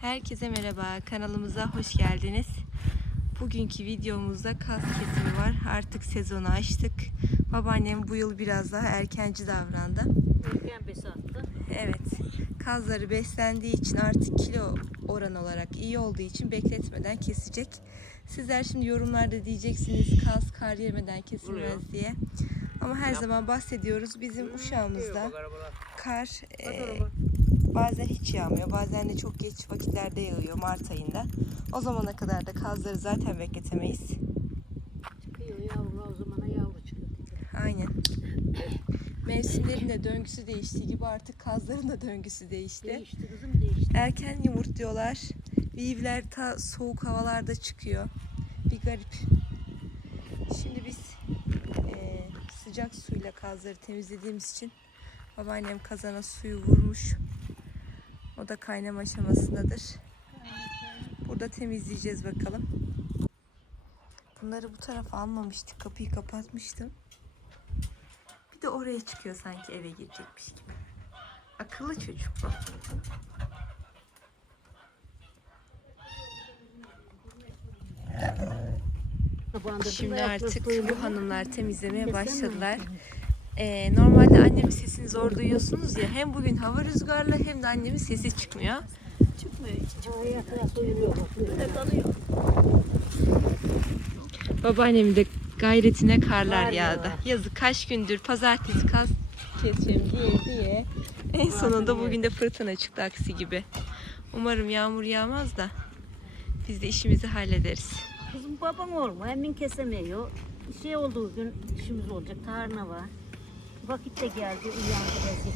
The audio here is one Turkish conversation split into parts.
Herkese merhaba, kanalımıza hoş geldiniz. Bugünkü videomuzda kaz kesimi var. Artık sezonu açtık. Babaannem bu yıl biraz daha erkenci davrandı. Erken besattı. Evet, kazları beslendiği için artık kilo oran olarak iyi olduğu için bekletmeden kesecek. Sizler şimdi yorumlarda diyeceksiniz kaz kar yemeden kesilmez diye. Ama her zaman bahsediyoruz. Bizim uşağımızda kar e, bazen hiç yağmıyor. Bazen de çok geç vakitlerde yağıyor Mart ayında. O zamana kadar da kazları zaten bekletemeyiz. Çıkıyor yavru o zamana yavru çıkıyor. Aynen. Mevsimlerin de döngüsü değiştiği gibi artık kazların da döngüsü değişti. Değişti kızım değişti. Erken yumurtluyorlar. Vivler ta soğuk havalarda çıkıyor. Bir garip. Şimdi biz eee, sıcak suyla kazları temizlediğimiz için babaannem kazana suyu vurmuş. O da kaynama aşamasındadır. Burada temizleyeceğiz bakalım. Bunları bu tarafa almamıştık. Kapıyı kapatmıştım. Bir de oraya çıkıyor sanki eve girecekmiş gibi. Akıllı çocuk bu. Şimdi artık bu hanımlar temizlemeye başladılar. Ee, normalde annemin sesini zor duyuyorsunuz ya. Hem bugün hava rüzgarlı hem de annemin sesi çıkmıyor. Çıkmıyor hiç. Çıkmıyor. Babaannemin de gayretine karlar Kar yağdı. yağar. Yazık kaç gündür pazartesi kas keseceğim diye diye. En sonunda bugün de fırtına çıktı aksi gibi. Umarım yağmur yağmaz da biz de işimizi hallederiz. Kızım babam olma. Hemen kesemiyor. Şey olduğu gün işimiz olacak. Tarhana var. Vakit de geldi. Uyandı lezzet.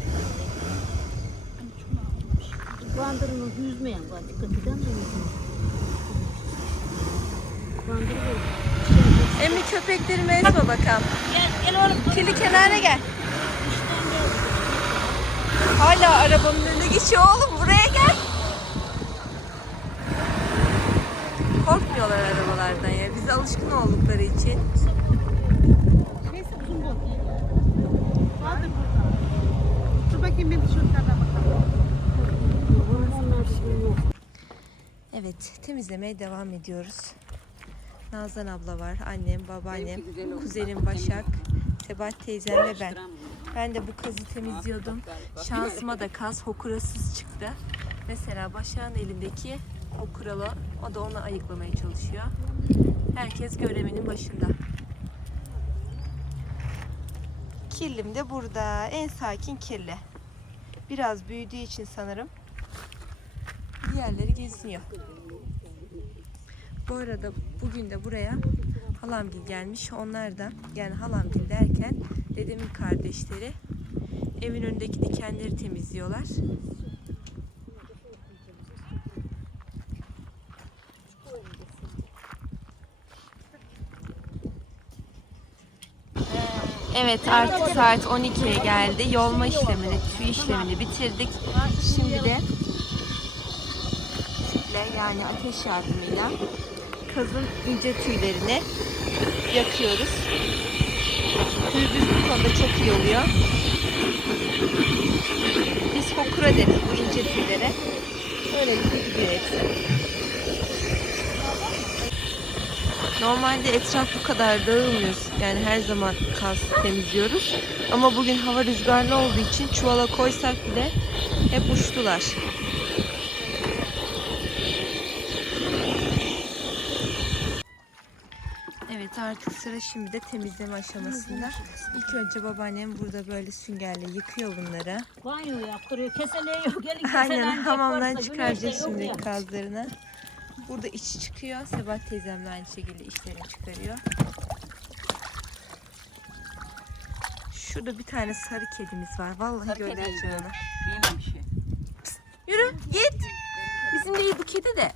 Bandırını yüzmeyen var. Dikkat eden de yüzmeyen. Bandırı. Emmi köpeklerimi ezme bakalım. Gel, gel oğlum. Kili kenara gel. Hala arabanın önüne geçiyor oğlum buraya gel. Korkmuyorlar arabalardan ya. Biz alışkın oldukları için. Neyse uzun bol. Vardır burada. Dur bakayım ben tişörtlerden bakalım. Evet temizlemeye devam ediyoruz. Nazan abla var. Annem, babaannem, kuzenim Başak, Sebat teyzem ve ben. Ben de bu kazı temizliyordum. Şansıma da kaz hokurasız çıktı. Mesela Başak'ın elindeki hokuralı. O da onu ayıklamaya çalışıyor. Herkes görevinin başında. Kirlim de burada. En sakin kirli. Biraz büyüdüğü için sanırım. Diğerleri geziniyor. Bu arada bugün de buraya halamgil gelmiş. Onlar da yani halamgil derken dedemin kardeşleri evin önündeki dikenleri temizliyorlar. Evet artık saat 12'ye geldi. Yolma işlemini, tüy işlemini bitirdik. Şimdi de yani ateş yardımıyla kazın ince tüylerini yakıyoruz. Gürbüz bu konuda çok iyi oluyor. Biz hokura deriz bu ince tüylere. Böylelikle gidiyor hepsi. Normalde etraf bu kadar dağılmıyor. Yani her zaman kaz temizliyoruz. Ama bugün hava rüzgarlı olduğu için çuvala koysak bile hep uçtular. Evet artık sıra şimdi de temizleme aşamasında. İlk önce babaannem burada böyle süngerle yıkıyor bunları. Banyo yaptırıyor. Keseleyiyor. Gelin Aynen hamamdan çıkaracağız yok şimdi ya. kazlarını. Burada içi çıkıyor. Sebat teyzem de aynı şekilde içlerini çıkarıyor. Şurada bir tane sarı kedimiz var. Vallahi göndereceğim onu. Yürü git. Bizim değil bu kedi de.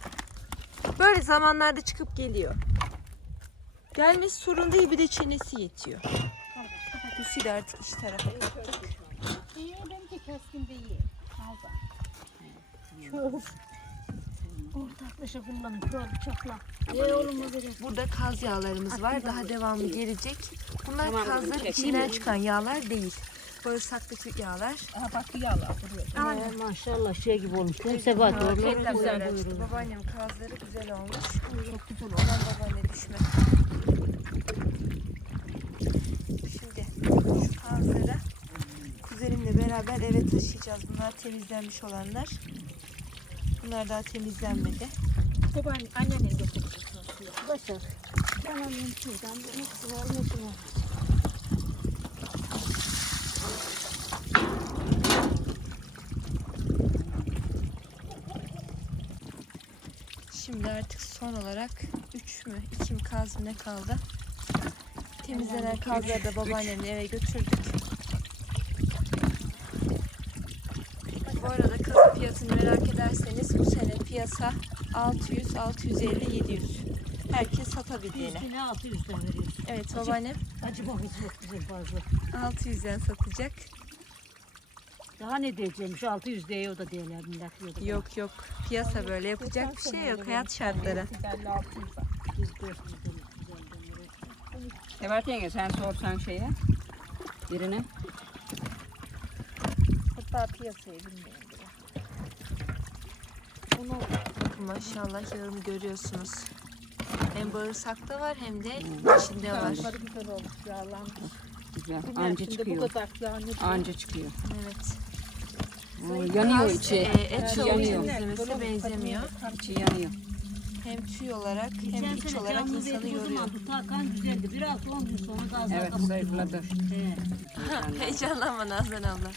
Böyle zamanlarda çıkıp geliyor. Gelmesi sorun değil bir de çenesi yetiyor. Lucy de artık iç tarafa yaptık. İyi benimki keskin değil. Alda. Çok. Ortaklaşa kullanın. Kral bıçakla. Ey oğlum o böyle. Burada kaz yağlarımız var. Daha devamı gelecek. Bunlar kazların içinden çıkan yağlar değil. bağırsaklık yağlar. Aha bak yağlar duruyor. Ee, maşallah şey gibi olmuş. mi? Sebat Aa, öyle. teyzem Güzel öyle açtı. buyurun. Babaannem kazları güzel olmuş. Çok güzel oldu. Aman babaanne düşme. Şimdi şu kazları kuzenimle beraber eve taşıyacağız. Bunlar temizlenmiş olanlar. Bunlar daha temizlenmedi. Babaanne annene götüreceksin. Başak. Ben alayım şuradan. Nasıl var nasıl var? Şimdi artık son olarak 3 mü 2 mi kaz mı ne kaldı? Temizlenen kazları da babaannemle eve götürdük. Bu arada kazın fiyatını merak ederseniz bu sene piyasa 600, 650, 700. Herkes satabildiğine. Üstüne 600'den veriyorsun. Evet babaannem Acımamız çok güzel fazla. 600'den satacak. Daha ne diyeceğim? Şu 600 diye o da değerler millet diyordu. Yok yok piyasa böyle yapacak bir şey yok hayat şartları. Güzel. Biz 400'den güzelden veriyoruz. Sebat yenge sen sorsan şeye birine. Hatta piyasayı bilmiyorum bakın maşallah yağını görüyorsunuz. Hem bağırsakta var hem de içinde var. Kazları güzel olmuş yağlanmış. Güzel. Anca çıkıyor. bu kadar yağ ne diyor? Anca çıkıyor. Evet. Oo, yanıyor Kaz, içi. e, et tavuğu yanıyor. temizlemesine benzemiyor. İçi yanıyor. Hem tüy olarak hem Geçen iç sene olarak canlı insanı o yoruyor. zaman tutarken güzeldi. Biraz 10 gün sonra gazlar Evet, kabuk zayıfladı. olmuş. He. Heyecanlanma Nazan abla.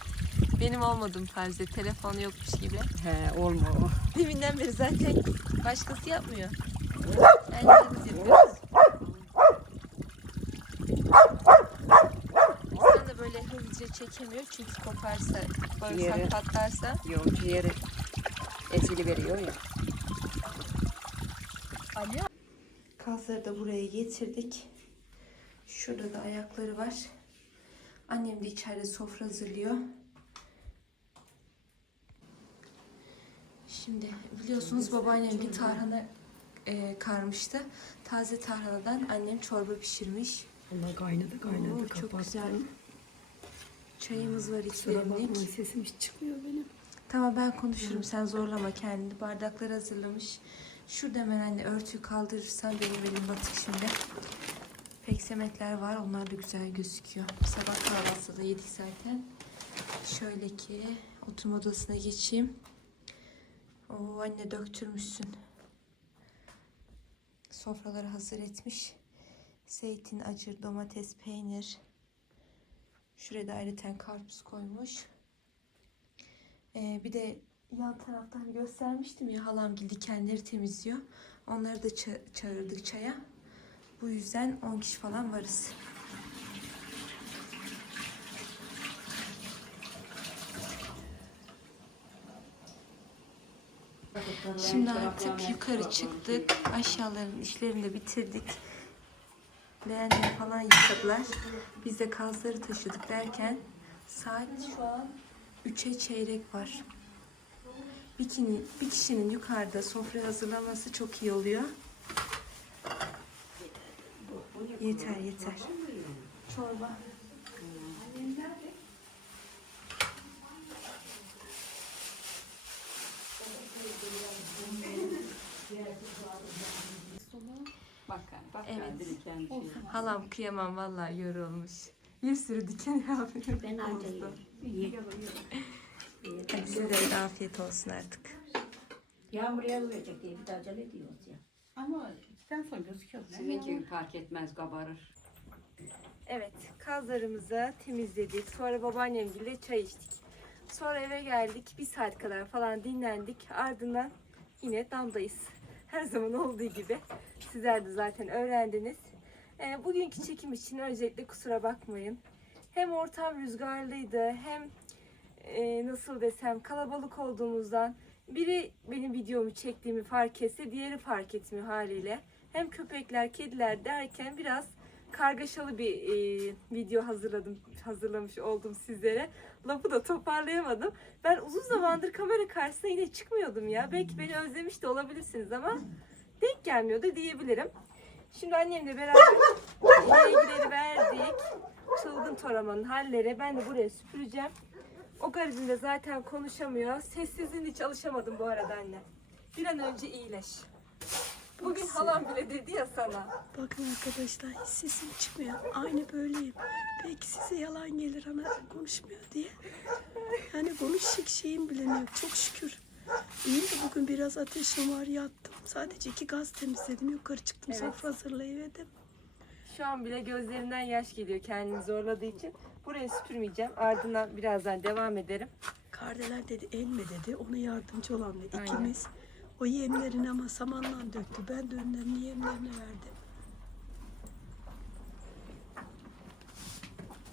Benim olmadım farz et. Telefon yokmuş gibi. He olma o. Deminden beri zaten başkası yapmıyor. Kendimiz yapıyoruz. İnsan da böyle hızlıca çekemiyor çünkü koparsa, bağırsak Yere. patlarsa. Yok ciğeri esili veriyor ya. Ali Kazları da buraya getirdik. Şurada da ayakları var. Annem de içeride sofra hazırlıyor. Şimdi biliyorsunuz babaannem bir tarhana e, karmıştı. Taze tarhanadan annem çorba pişirmiş. Allah kaynadı kaynadı Oo, çok güzel. Çayımız var iki demlik. sesim hiç çıkmıyor benim. Tamam ben konuşurum sen zorlama kendini. Bardaklar hazırlamış. Şurada hemen anne örtüyü kaldırırsan benim elim batık şimdi. Peksemetler var. Onlar da güzel gözüküyor. Sabah kahvaltıda da yedik zaten. Şöyle ki oturma odasına geçeyim. Oo anne döktürmüşsün. Sofraları hazır etmiş. Zeytin, acır, domates, peynir. Şuraya da ayrıca karpuz koymuş. Ee, bir de yan taraftan göstermiştim ya halam dikenleri temizliyor. Onları da ça- çağırdık çaya. Bu yüzden 10 kişi falan varız. Şimdi artık yukarı çıktık. Aşağıların işlerini de bitirdik. Leğenleri falan yıkadılar. Biz de kazları taşıdık derken saat şu an 3'e çeyrek var. Bir, kini- bir kişinin yukarıda sofra hazırlaması çok iyi oluyor. Yeter yeter. Çorba. Bak bak Evet. kendi kendi şey. Halam kıyamam vallahi yorulmuş. Bir sürü diken yapıyor. Ben anca yiyeyim. Hadi size de afiyet olsun artık. Yağmur yağmayacak diye bir de acele ediyoruz ya. ama ikiden sonra gözüküyor. Sizinki fark etmez kabarır. Evet, kazlarımızı temizledik. Sonra babaannemgille çay içtik. Sonra eve geldik. Bir saat kadar falan dinlendik. Ardından yine damdayız. Her zaman olduğu gibi. Sizler de zaten öğrendiniz. Ee, bugünkü çekim için öncelikle kusura bakmayın. Hem ortam rüzgarlıydı hem e, nasıl desem kalabalık olduğumuzdan biri benim videomu çektiğimi fark etse diğeri fark etmiyor haliyle. Hem köpekler, kediler derken biraz kargaşalı bir e, video hazırladım, hazırlamış oldum sizlere. Lafı da toparlayamadım. Ben uzun zamandır kamera karşısına yine çıkmıyordum ya. Belki beni özlemiş de olabilirsiniz ama denk gelmiyordu diyebilirim. Şimdi annemle beraber ilgileri verdik. Çılgın Toraman'ın halleri. Ben de buraya süpüreceğim. O garibim de zaten konuşamıyor. Sessizliğinde hiç alışamadım bu arada anne. Bir an önce iyileş. Bugün halam bile dedi ya sana. Bakın arkadaşlar hiç sesim çıkmıyor. Aynı böyleyim. Belki size yalan gelir ana konuşmuyor diye. Yani konuşacak şeyim bile yok. Çok şükür. İyi de bugün biraz ateşim var yattım. Sadece iki gaz temizledim. Yukarı çıktım Evet. sofra hazırlayıverdim. Şu an bile gözlerinden yaş geliyor kendini zorladığı için. Burayı süpürmeyeceğim. Ardından birazdan devam ederim. Kardeler dedi elme dedi. Ona yardımcı olan dedi. Aynen. O yemlerini ama samanla döktü. Ben de önlerine yemlerini verdim.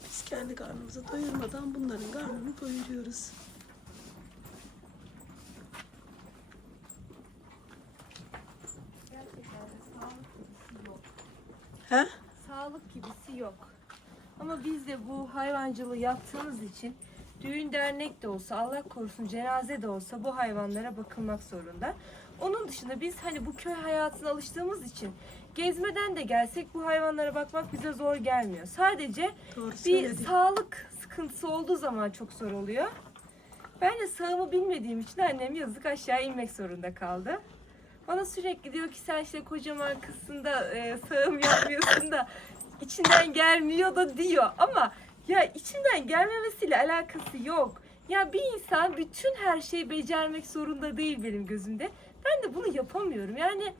Biz kendi karnımızı doyurmadan bunların karnını doyuruyoruz. He? Sağlık gibisi yok. Ama biz de bu hayvancılığı yaptığımız için düğün dernek de olsa Allah korusun cenaze de olsa bu hayvanlara bakılmak zorunda. Onun dışında biz hani bu köy hayatına alıştığımız için gezmeden de gelsek bu hayvanlara bakmak bize zor gelmiyor. Sadece Doğru bir söyledin. sağlık sıkıntısı olduğu zaman çok zor oluyor. Ben de sağımı bilmediğim için annem yazık aşağı inmek zorunda kaldı. Bana sürekli diyor ki sen işte kocaman kızsın da e, sağım yapmıyorsun da içinden gelmiyor da diyor. Ama ya içinden gelmemesiyle alakası yok. Ya bir insan bütün her şeyi becermek zorunda değil benim gözümde. Ben de bunu yapamıyorum. Yani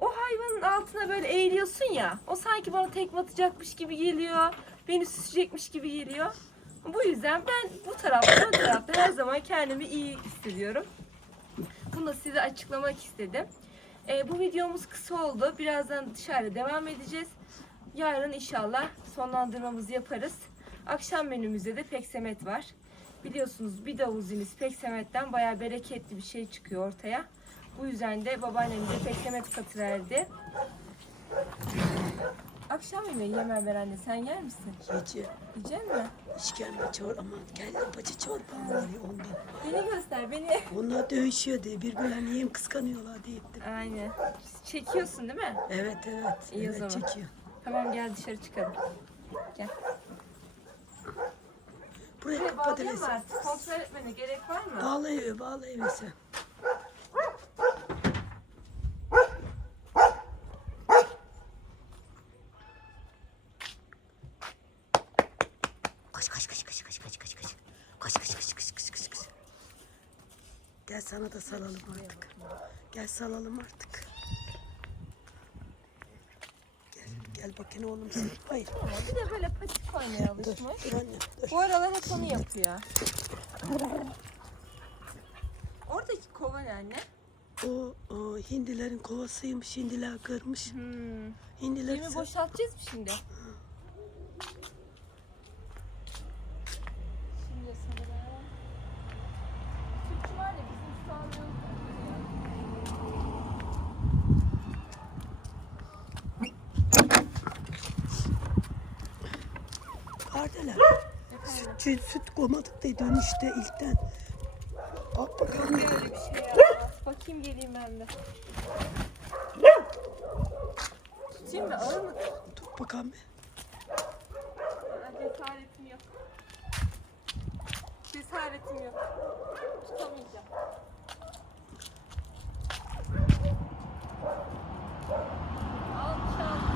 o hayvanın altına böyle eğiliyorsun ya. O sanki bana tekme atacakmış gibi geliyor. Beni süsecekmiş gibi geliyor. Bu yüzden ben bu tarafta, bu tarafta her zaman kendimi iyi hissediyorum. Bunu da size açıklamak istedim. Ee, bu videomuz kısa oldu. Birazdan dışarıda devam edeceğiz. Yarın inşallah sonlandırmamızı yaparız. Akşam menümüzde de peksemet var. Biliyorsunuz bir davuziniz peksemetten bayağı bereketli bir şey çıkıyor ortaya. Bu yüzden de babaannem bize peksemet katı verdi. Akşam yemeği yemem ben anne. Sen yer misin? Yiyeceğim. Yiyecek mi? İşkembe çorba ama kelle paça çorba var ya ondan. Beni göster beni. Onlar dövüşüyor diye birbirlerini yem kıskanıyorlar diye ettim. Aynen. Çekiyorsun değil mi? Evet evet. İyi o evet zaman. çekiyor. Tamam gel dışarı çıkalım. Gel. Buraya Buraya kapat? Kontrol etmene gerek var mı? Bağlayıver bağlayıver sen. Koş koş koş koş koş koş koş koş. Koş koş koş koş koş koş koş. Gel sana da salalım artık. Gel salalım artık. Bakayım oğlum sen. Hayır. Bir de böyle patik oynaya alışmış. Dur anne dur. Bu aralar hep onu yapıyor. Oradaki kova ne anne? O, o hindilerin kovasıymış. Hindiler kırmış. Hmm. Hindiler Yemi boşaltacağız mı? Şimdi sanırım. Türkçü var ya bizim şu an yok. Kardeler. Süt, süt komadık diye dönüşte ilkten. Bak bakalım. Bir şey ya. Bakayım geleyim ben de. Tutayım mı? Ağır mı? Dur bakalım. bir. Cesaretim yok. Cesaretim yok. Tutamayacağım. Alçak.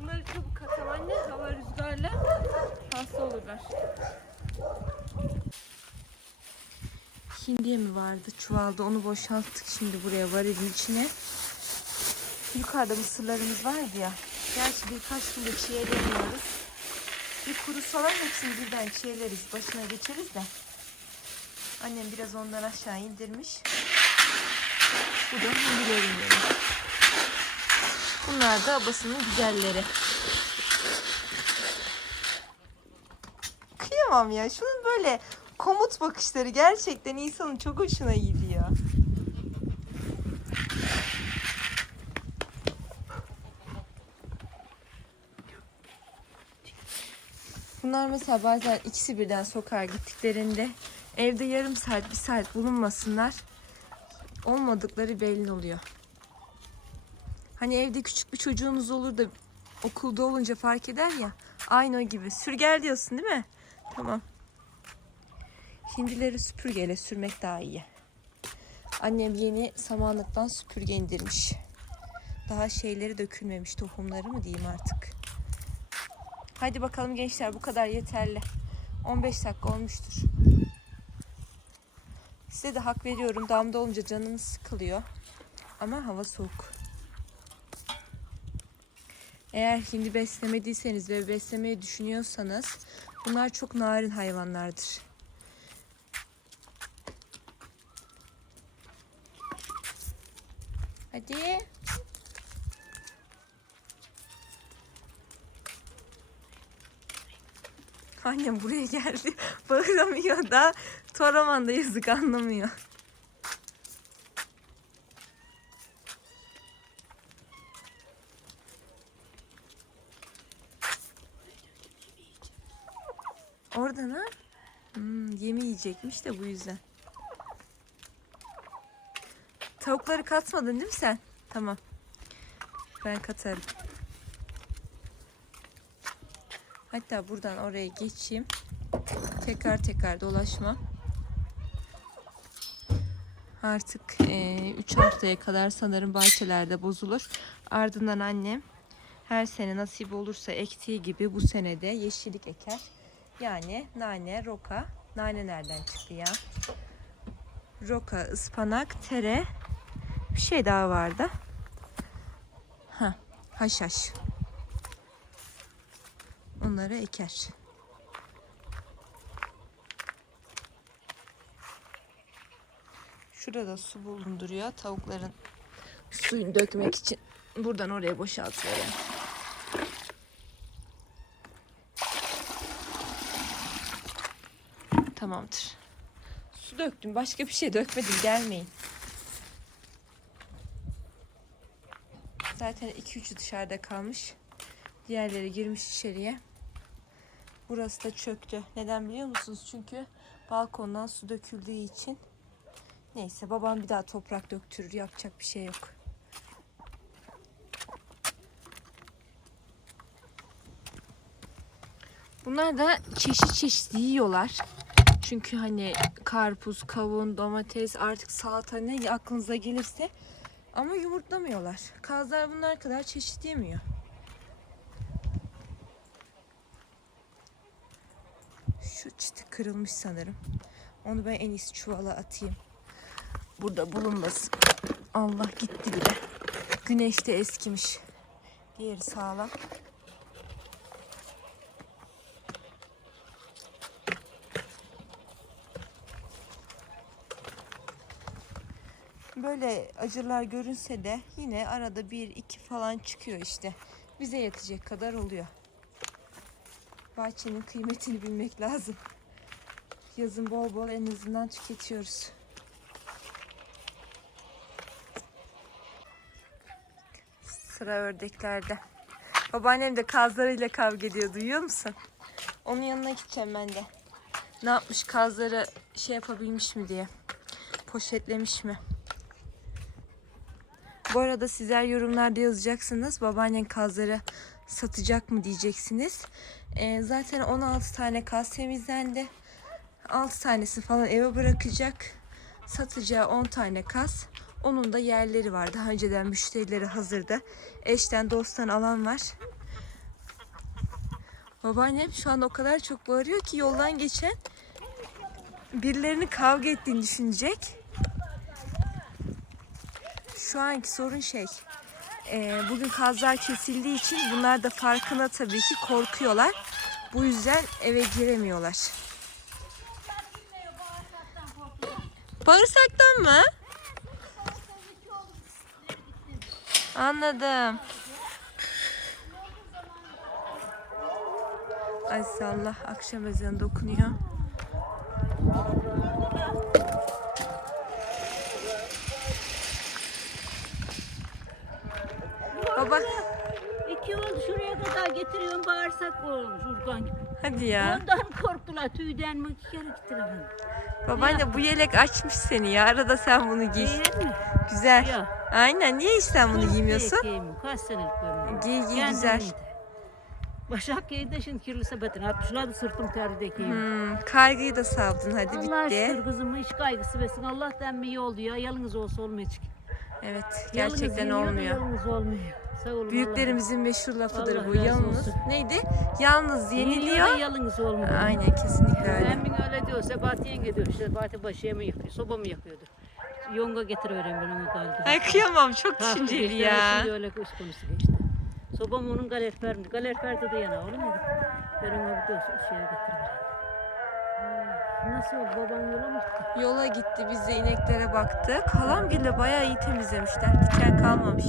Bunları çabuk katam anne. Hava rüzgarla hasta olurlar. Hindiye mi vardı çuvalda onu boşalttık şimdi buraya varilin içine. Yukarıda mısırlarımız vardı ya. Gerçi birkaç günde çiğelemiyoruz. Bir kurusalar hepsini birden çiğeleriz. Başına geçeriz de. Annem biraz ondan aşağı indirmiş. Bu da hindilerin yeri. Bunlar da abasının güzelleri. Kıyamam ya. Şunun böyle komut bakışları gerçekten insanın çok hoşuna gidiyor. Bunlar mesela bazen ikisi birden sokağa gittiklerinde evde yarım saat bir saat bulunmasınlar. Olmadıkları belli oluyor. Hani evde küçük bir çocuğunuz olur da okulda olunca fark eder ya. Aynı o gibi. Sürgel diyorsun değil mi? Tamam. Hindileri süpürgeyle sürmek daha iyi. Annem yeni samanlıktan süpürge indirmiş. Daha şeyleri dökülmemiş tohumları mı diyeyim artık. Hadi bakalım gençler bu kadar yeterli. 15 dakika olmuştur. Size de hak veriyorum. Damda olunca canınız sıkılıyor. Ama hava soğuk. Eğer hindi beslemediyseniz ve beslemeyi düşünüyorsanız bunlar çok narin hayvanlardır. Hadi. Annem buraya geldi. Bağıramıyor da Toraman da yazık anlamıyor. Oradan ha? Hmm, yemi yiyecekmiş de bu yüzden. Tavukları katmadın değil mi sen? Tamam. Ben katarım. Hatta buradan oraya geçeyim. Tekrar tekrar dolaşma. Artık 3 haftaya kadar sanırım bahçelerde bozulur. Ardından annem her sene nasip olursa ektiği gibi bu senede yeşillik eker. Yani nane, roka. Nane nereden çıktı ya? Roka, ıspanak, tere. Bir şey daha vardı. Ha, haşhaş. Onları eker. Şurada su bulunduruyor. Tavukların suyunu dökmek için. Buradan oraya boşaltıyorum. Tamamdır. Su döktüm. Başka bir şey dökmedim. Gelmeyin. Zaten 2-3'ü dışarıda kalmış. Diğerleri girmiş içeriye. Burası da çöktü. Neden biliyor musunuz? Çünkü balkondan su döküldüğü için. Neyse babam bir daha toprak döktürür. Yapacak bir şey yok. Bunlar da çeşit çeşit yiyorlar. Çünkü hani karpuz, kavun, domates, artık salata ne aklınıza gelirse ama yumurtlamıyorlar. Kazlar bunlar kadar çeşit yemiyor. Şu çıtı kırılmış sanırım. Onu ben en iyisi çuvala atayım. Burada bulunmasın. Allah gitti bile. Güneşte eskimiş. Diğeri sağlam. Böyle acılar görünse de yine arada bir iki falan çıkıyor işte. Bize yetecek kadar oluyor. Bahçenin kıymetini bilmek lazım. Yazın bol bol en azından tüketiyoruz. Sıra ördeklerde. Babaannem de kazlarıyla kavga ediyor. Duyuyor musun? Onun yanına gideceğim ben de. Ne yapmış kazları şey yapabilmiş mi diye. Poşetlemiş mi? Bu arada sizler yorumlarda yazacaksınız. Babaannen kazları satacak mı diyeceksiniz. Ee, zaten 16 tane kaz temizlendi. 6 tanesi falan eve bırakacak. Satacağı 10 tane kaz. Onun da yerleri var. Daha önceden müşterileri hazırda. Eşten dosttan alan var. Babaannem şu an o kadar çok bağırıyor ki yoldan geçen birilerinin kavga ettiğini düşünecek. Şu anki sorun şey. e, bugün kazlar kesildiği için bunlar da farkına tabii ki korkuyorlar. Bu yüzden eve giremiyorlar. Bağırsaktan mı? Anladım. Ay Allah akşam ezanı dokunuyor. Olmuş Urgan. Hadi ya. Ondan korktular tüyden mi iki kere gittiler. Babaanne bu yelek açmış seni ya. Arada sen bunu giy. Değil mi? Güzel. Ya. Aynen. Niye hiç sen bunu giymiyorsun? Giymiyorum. Kaç senelik görmüyorum. Giy giy Kendim güzel. giydim. Başakşehir'de şimdi kirli sepetin atmışlardı sırtım terli giyeyim. Hmm, kaygıyı da savdun hadi Allah bitti. şükür kızım hiç kaygısı versin. Allah'tan bir iyi oldu ya. Yalnız olsa olmayacak. Evet Yalnız gerçekten da olmuyor. Yalnız olmuyor. Sağ olun. Büyüklerimizin meşhur lafıdır Allah bu. Yalnız olsun. neydi? Yalnız Yeniliyor. yeniliyor. yalnız olmuyor. Aynen kesinlikle öyle. Ben bir öyle diyor. Sebahat yenge diyor. işte Sebahat'e başı mı yakıyor? Soba mı yakıyordu? Yonga getiriyorum ben onu kaldı. Ay kıyamam çok düşünceli ya. Şimdi öyle kız konusu geçti. Sobam onun galerferdi. Galerferde de yana oğlum. Ben ona bir de şeye getiririm. Nasıl oldu? Babam yola mı gitti? Yola gitti biz de ineklere baktık. Halamgille bayağı iyi temizlemişler. Diken kalmamış.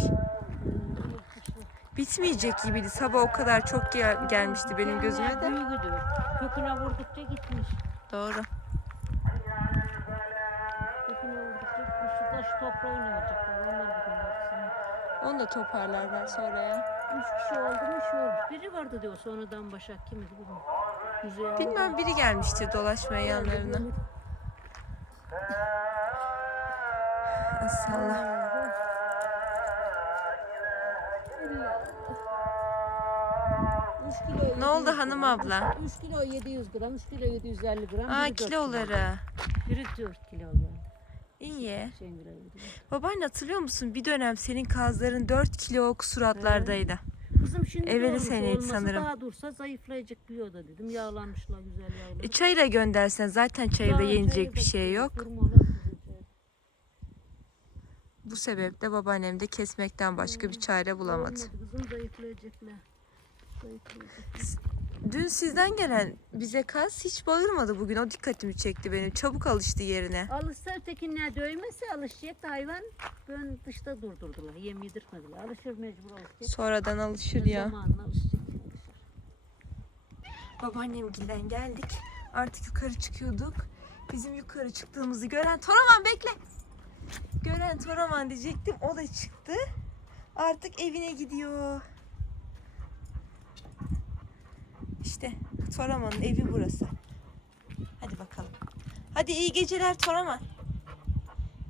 Bitmeyecek gibiydi. Sabah o kadar çok gel- gelmişti benim gözüme de. Köküne vurdukça gitmiş. Doğru. Köküne vurdukça gitmiş. Şu taş toprağı ne olacak? Onlar bugün baksın. Onu da toparlarlar sonra ya. Üç kişi oldu mu şu olmuş. Biri vardı diyor sonradan Başak kimdi bilmiyorum. Bilmem biri gelmiştir dolaşmaya yanlarına. Allah. Ne oldu hanım abla? 3 kilo 700 gram, 3 kilo 750 gram. Aa biri dört kilo. kiloları. Biri 4 kilo geldi. İyi. Şengül'e gidiyor. Babaanne hatırlıyor musun? Bir dönem senin kazların 4 kilo suratlardaydı. Kızım şimdi Evveli doğmuş seneydi olması sanırım. Daha dursa zayıflayacak bir da dedim. Yağlanmışlar güzel yağlar. E, çayıra göndersen zaten Daha yenecek bir şey yok. Bu sebeple babaannem de kesmekten başka bir çare bulamadı. Olmadı Kızım zayıflayacaklar. Dün sizden gelen bize kaz hiç bağırmadı bugün. O dikkatimi çekti benim. Çabuk alıştı yerine. Alışsa ötekinler dövmese alışacak da hayvan ben dışta durdurdular. Yem yedirtmediler. Alışır mecbur alışacak. Sonradan alışır ya. Zamanla alışacak. Babaannemgilden geldik. Artık yukarı çıkıyorduk. Bizim yukarı çıktığımızı gören Toraman bekle. Gören Toraman diyecektim. O da çıktı. Artık evine gidiyor. İşte Toraman'ın evi burası. Hadi bakalım. Hadi iyi geceler Toraman.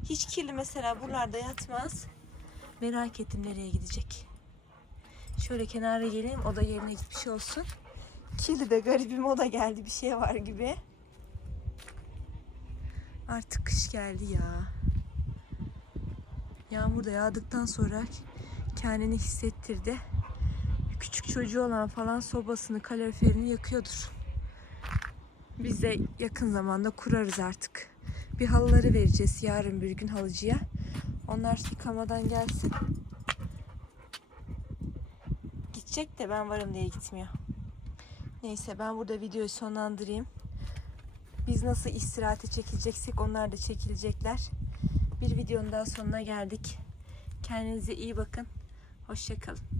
Hiç kirli mesela buralarda yatmaz. Merak ettim nereye gidecek. Şöyle kenara geleyim o da yerine gitmiş olsun. Kirli de garibim o da geldi bir şey var gibi. Artık kış geldi ya. Yağmur da yağdıktan sonra kendini hissettirdi. Küçük çocuğu olan falan sobasını, kaloriferini yakıyordur. Biz de yakın zamanda kurarız artık. Bir halıları vereceğiz yarın bir gün halıcıya. Onlar yıkamadan gelsin. Gidecek de ben varım diye gitmiyor. Neyse ben burada videoyu sonlandırayım. Biz nasıl istirahate çekileceksek onlar da çekilecekler. Bir videonun daha sonuna geldik. Kendinize iyi bakın. Hoşçakalın.